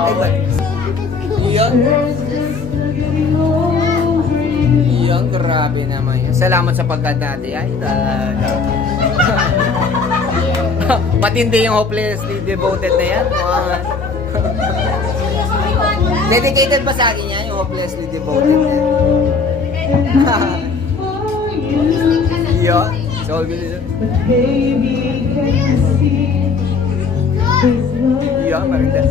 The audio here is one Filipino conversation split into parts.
Ay, ba? Iyon? Iyon, grabe naman yan. Salamat sa pagkadati. Ay, talaga. Matindi yung hopelessly devoted na yan. Dedicated ba sa akin yan, yung hopelessly devoted na yan? Iyon? So, iyon, marindas.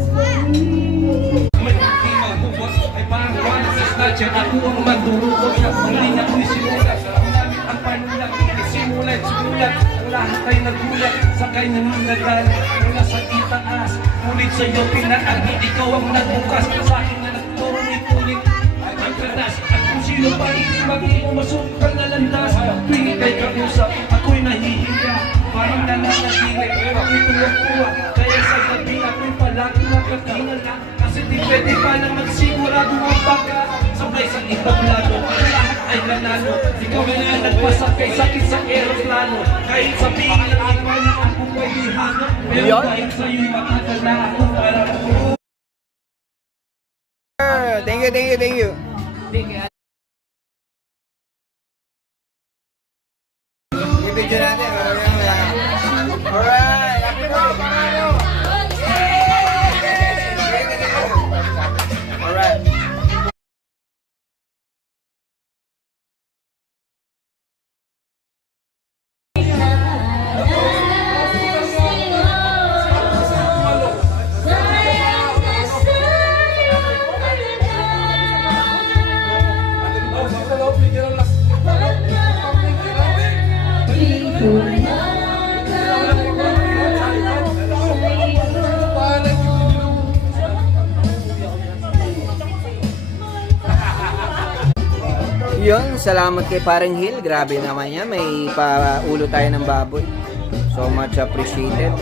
Ako ang mandurugod na hindi na ko'y simula. Namin ang panulat, simulat, ang lahat ay nagulat. Sakay na nunadal, mula sa itaas. Ulit sa'yo pinaagi, ikaw ang nagbukas. Sa akin na nagturulit-ulit ang kadas. At kung sino pa hindi mo masukal na landas. Tuwing ika'y kausap, ako'y nahihiya. Parang nananatili, ako'y tuwa-tuwa. Kaya sa gabi ako'y palagi nakatingala. Kasi di pwede pa na magsigurado ang baka. Sabay sa ibang lado, lahat ay nanalo. Ikaw na nagpasakay sakit sa aeroplano. Kahit sabihin ng iba na ako ay lihano. Pero dahil sa'yo'y makakala ako para po. Thank you, thank you, thank you. I-video natin. Alright. Alright. Yun, salamat kay Paring Hill. Grabe naman yan. May paulo tayo ng baboy. So much appreciated.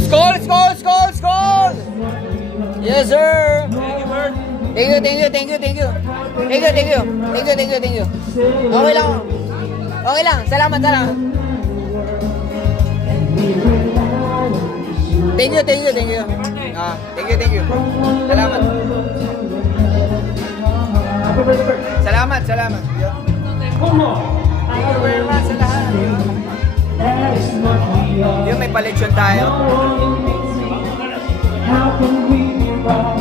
Skol! Skol! Skol! Skol! Yes, sir! Thank you, thank you, thank you, thank you. Thank you, thank you. Thank you, thank you, thank you. Okay lang. Okay lang. Salamat, salamat. Thank you, thank you, thank you. Thank you, thank you. Salamat. Salamat, salamat. Thank you very much sa lahat. Yun, may paletsyon tayo. How can we be wrong?